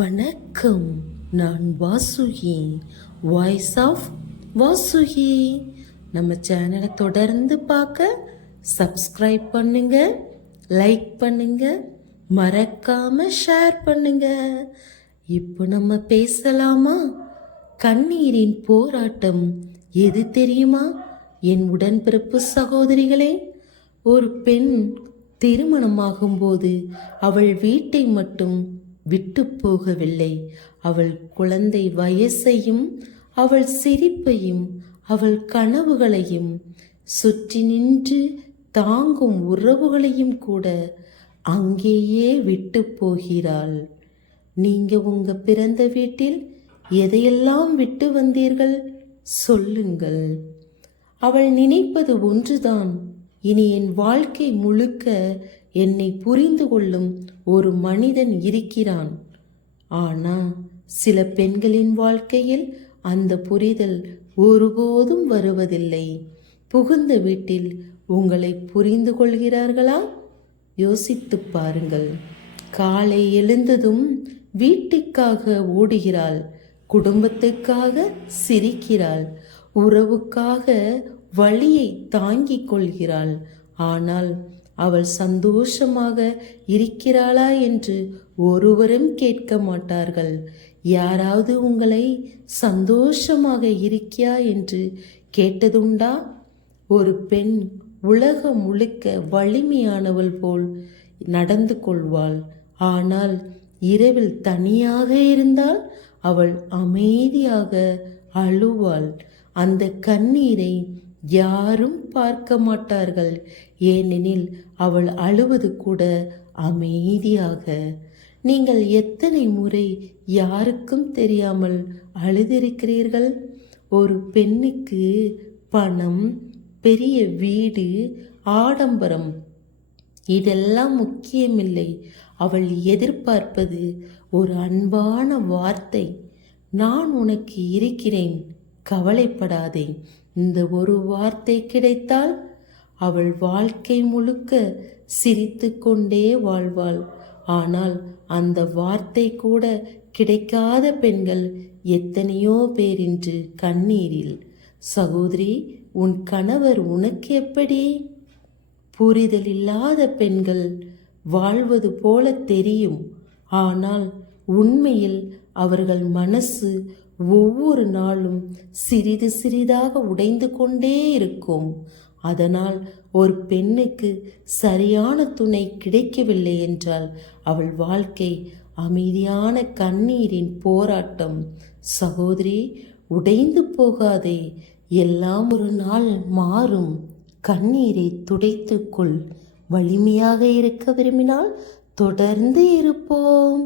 வணக்கம். நான் Vasuki, voice of Vasuki. நம்ம சேனலை தொடர்ந்து பார்க்க சப்ஸ்கிரைப் பண்ணுங்க, லைக் பண்ணுங்க, மறக்காம ஷேர் பண்ணுங்க. இப்போ நம்ம பேசலாமா? கண்ணீரின் போராட்டம் எது தெரியுமா என் உடன்பிறப்பு சகோதரிகளே? ஒரு பெண் திருமணமாகும்போது அவள் வீட்டை மட்டும் விட்டு போகவில்லை. அவள் குழந்தை வயசையும், அவள் சிரிப்பையும், அவள் கனவுகளையும், சுற்றி நின்று தாங்கும் உறவுகளையும் கூட அங்கேயே விட்டு போகிறாள். நீங்க உங்க பிறந்த வீட்டில் எதையெல்லாம் விட்டு வந்தீர்கள் சொல்லுங்கள். அவள் நினைப்பது ஒன்றுதான், இனி என் வாழ்க்கை முழுக்க என்னை புரிந்து கொள்ளும் ஒரு மனிதன் இருக்கிறான். ஆனால் சில பெண்களின் வாழ்க்கையில் அந்த புரிதல் ஒருபோதும் வருவதில்லை. புகுந்த வீட்டில் உங்களை புரிந்து கொள்கிறார்களா? யோசித்து பாருங்கள். காலை எழுந்ததும் வீட்டுக்காக ஓடுகிறாள், குடும்பத்துக்காக சிரிக்கிறாள், உறவுக்காக வலியை தாங்கிக் கொள்கிறாள். ஆனால் அவள் சந்தோஷமாக இருக்கிறாளா என்று ஒருவரும் கேட்க மாட்டார்கள். யாராவது உங்களை சந்தோஷமாக இருக்கியா என்று கேட்டதுண்டா? ஒரு பெண் உலகம் முழுக்க வலிமையானவள் போல் நடந்து கொள்வாள். ஆனால் இரவில் தனியாக இருந்தால் அவள் அமைதியாக அழுவாள். அந்த கண்ணீரை யாரும் பார்க்க மாட்டார்கள். ஏனெனில் அவள் அழுவது கூட அமைதியாக. நீங்கள் எத்தனை முறை யாருக்கும் தெரியாமல் அழுதிருக்கிறீர்கள்? ஒரு பெண்ணுக்கு பணம், பெரிய வீடு, ஆடம்பரம் இதெல்லாம் முக்கியமில்லை. அவள் எதிர்பார்ப்பது ஒரு அன்பான வார்த்தை. நான் உனக்கு இருக்கிறேன், கவலைப்படாதே. இந்த ஒரு வார்த்தை கிடைத்தால் அவள் வாழ்க்கை முழுக்க சிரித்து கொண்டே வாழ்வாள். ஆனால் அந்த வார்த்தை கூட கிடைக்காத பெண்கள் எத்தனையோ பேர் இன்று கண்ணீரில். சகோதரி, உன் கணவர் உனக்கு எப்படி? புரிதல் இல்லாத பெண்கள் வாழ்வது போல தெரியும். ஆனால் உண்மையில் அவர்கள் மனசு ஒவ்வொரு நாளும் சிறிது சிறிதாக உடைந்து கொண்டே இருக்கும். அதனால் ஒரு பெண்ணுக்கு சரியான துணை கிடைக்கவில்லை என்றால் அவள் வாழ்க்கை அமைதியான கண்ணீரின் போராட்டம். சகோதரி, உடைந்து போகாதே, எல்லாம் ஒரு நாள் மாறும். கண்ணீரை துடைத்துக்கொள். வலிமையாக இருக்க விரும்பினால் தொடர்ந்து இருப்போம்.